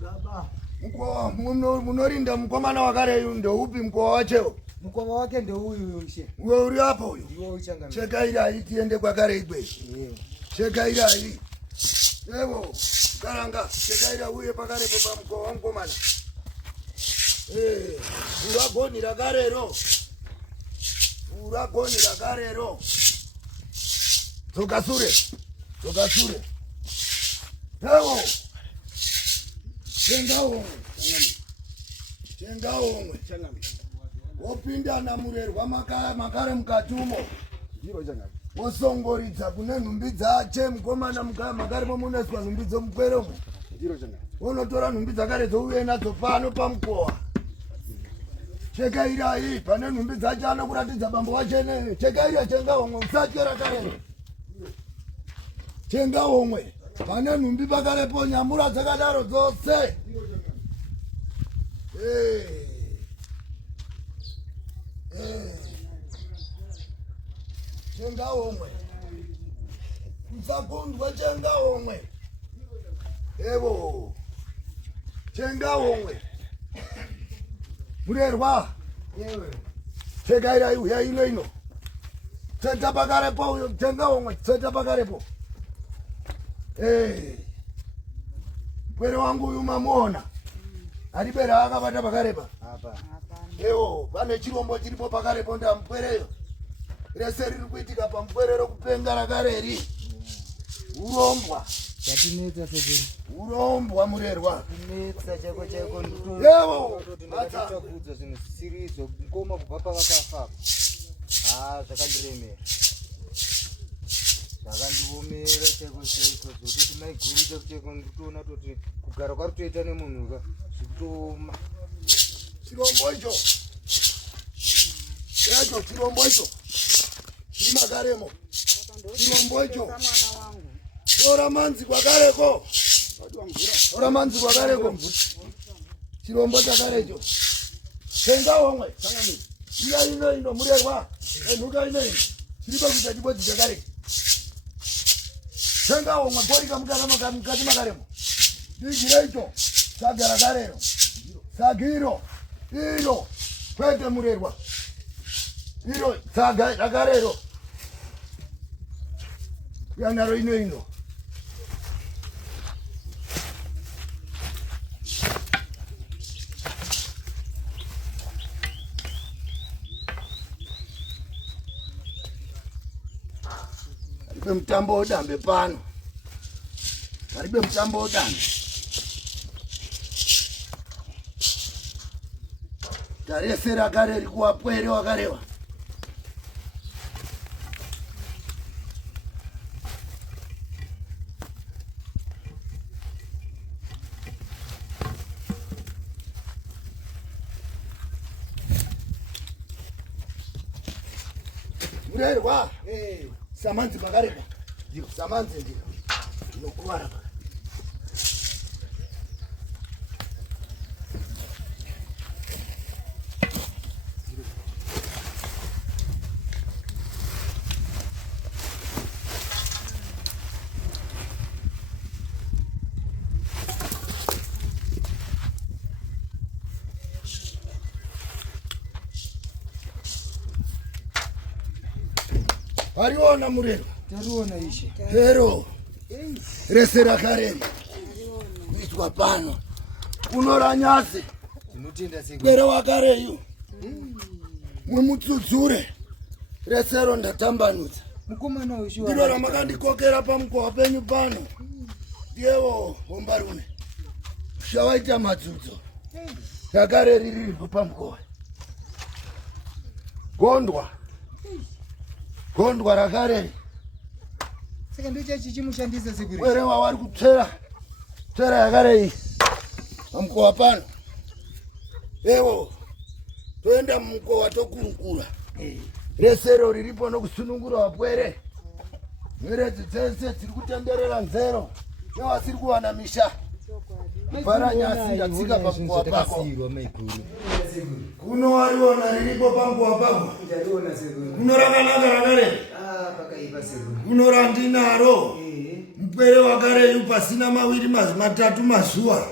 Baba. Mkoa munorinda mkomana wakare ndio upi mkoa wacheo? Mkoa wake ndio huyu mshe. Wewe uri hapo huyo? Wewe uchanganya. Cheka ila itiende kwa kare igwe. Cheka ila hii. Ewo, karanga, cheka ila uye pakare kwa mkoa wa mkomana. Uragoni la garero. Uragoni la garero. Tokasure. Tokasure. Ewo. Chengao. Chengao. Opinda na murerwa makare mukatumo. Ndiro changanya. Osongoridza kune nhumbi dzache mukomana makare momuneswa nhumbi dzomukweromo. Ndiro changanya. Unotora nhumbi dzakare dzouye nadzo pano pamkoa. Cheka ira hii pane nhumbi dzache anokuratidza bambo wachene. Cheka ira Chengao usachera kare. Chengao pane nhumbi pakarepo nyamura dzakadaro dzose. Chengao usakundwa Chengao evo Chengao murerwa cheka ira uya ino tseta pakarepo uyo Chengao tseta pakarepo mkwere wangu uyu mamuona aribera akabata pakarepa Hapa. ewo pane chirombo chiripo pakarepo ndamukwereyo rese riri kuitika pamukwerero kupenga rakareri urombwa Chatinetsa sekeni. urombwa murerwa Kunetsa chako chako ndito. Yewo, Ndakabvudza zvinhu sirizo mukoma kubva pavakafa. Zvakandiremera. Zvakandiomera chako zokuti maiguru chako nditoona toti kugara kwarutoita nemunhu ka zvekutoma. chirombo icho echo chirombo icho chiri makaremo chirombo icho tora manzi kwakareko tora manzi kwakareko chirombo chakarecho Chengao iya ino murerwa nhuka ino chiripo kuita chibodzi chakare Chengao borika mukati makaremo digirecho sagara karero sagiro iro kwete murerwa iro saga rakarero yanaro ino aribe mutambo odambe pano aribe mutambo odambe tarese rakare rikuwapwere wakarewa murerwa samanzi pakarepa samanzi ndiro ndinokuwara pa Ariona murerwa Tariona ishe. hero rese rakareri kuitwa pano unora nyasi Tinotenda sekeni. kwere wakareyu mwemutsudzure resero ndatambanudza Mukomana uyu ndiro ramakandikokera pamukova penyu pano ndiyewo hombarume shawaita madzudzo rakareri riripo pamukova gondwa rakareri saka ndocha chichimushandisa sekuri. kwere wavari kutsvera yakarei pamukova pano ewo toenda mumukova tokurukura resero riripo nokusunungura wapwere nyeredzi dzese dziri kutenderera nzero nevasiri kuwana misha para nyasi yatsika pamukova pako kuno wariona riripo pamukova pako kuno rakanaka rakarei kuno randinaro Mpwere wakareyu pasina mawiri matatu mazuwa.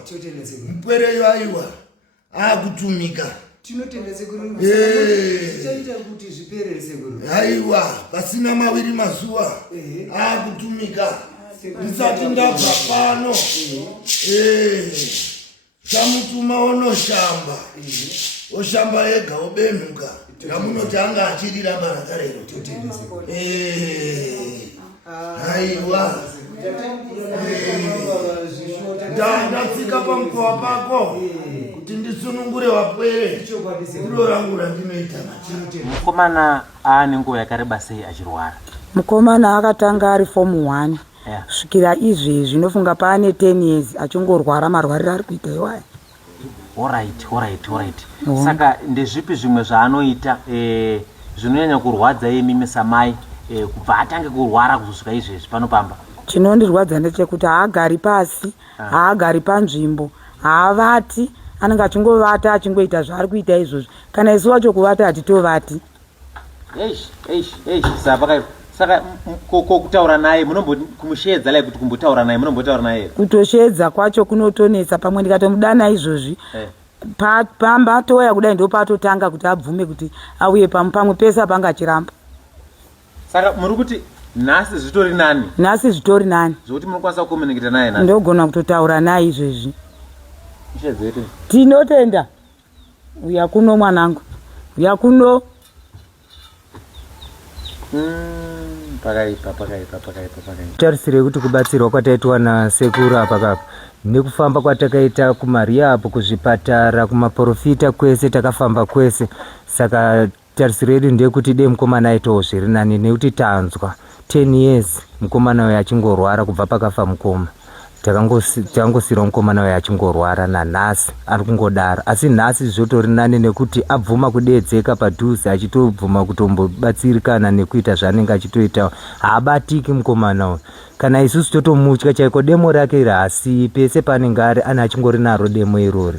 Mpwere aiwa akutumika. Tinotenda sekuru. Chaita kuti zvipere sekuru. Aiwa pasina mawiri mazuwa akutumika. Ndisati ndabva pano. Chamutuma onoshamba. Oshamba ega obenuka. Yamunoti anga achirira barakarero. Aiwa. Ndatsika pamukova pako kuti ndisunungure wapwere ndiro rangu randinoita. Mukomana aane nguva yakareba sei achirwara? Mukomana akatanga ari form 1 svikira izvezvi zvinofunga paane 10 years achingorwara marwariro ari kuita iwaya. Alright. Saka ndezvipi zvimwe zvaanoita zvinonyanya kurwadza imi samai kubva atange kurwara kusvika izvezvi panopamba? Chinondirwadza ndechekuti haagari pasi, haagari panzvimbo, haavati, anenge achingovata achingoita zvaari kuita izvozvi. Kana isu wacho kuvata hatitovati. Saka kutaura naye kumushedza lai kuti kumbotaura naye munombotaura naye? Kutoshedza kwacho kunotonesa. Pamwe ndikatomudana izvozvi pamba toya kudai ndo patotanga kuti abvume kuti auye pamwe pesa panga chiramba. Saka muri kuti nhasi zvitori nani? Nhasi zvitori nani zvokuti munokwanisa kukomunikita naye nhasi? Ndogona kutotaura naye izvezvi. Ishedzete tinotenda. Uya kuno mwanangu, uya kuno. Pakaipa. Tarisire kuti kubatsirwa kwataitwa nasekuru apa nekufamba kwatakaita kuMaria apo kuzvipatara kumaprofita kwese takafamba kwese. Saka tarisiro yedu ndeyekuti dei mukomana aitawo zviri nani nekuti tanzwa 10 years mukomana uyu achingorwara kubva pakafa mukoma. Takangosira mukomana uyu achingorwara nanhasi ari kungodaro. Asi nhasi zvotori nani nekuti abvuma kudedzeka padhuze achitobvuma kutombobatsirikana nekuita zvaanenge achitoita. Haabatiki mukomana uyu. Kana isusu totomutya chaiko demo rake rasi pese paanenge ari achingori naro demo irori.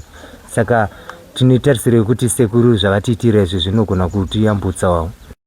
Saka tinotarisira kuti sekuru zvavatiitira izvi zvinogona kutiyambutsawo.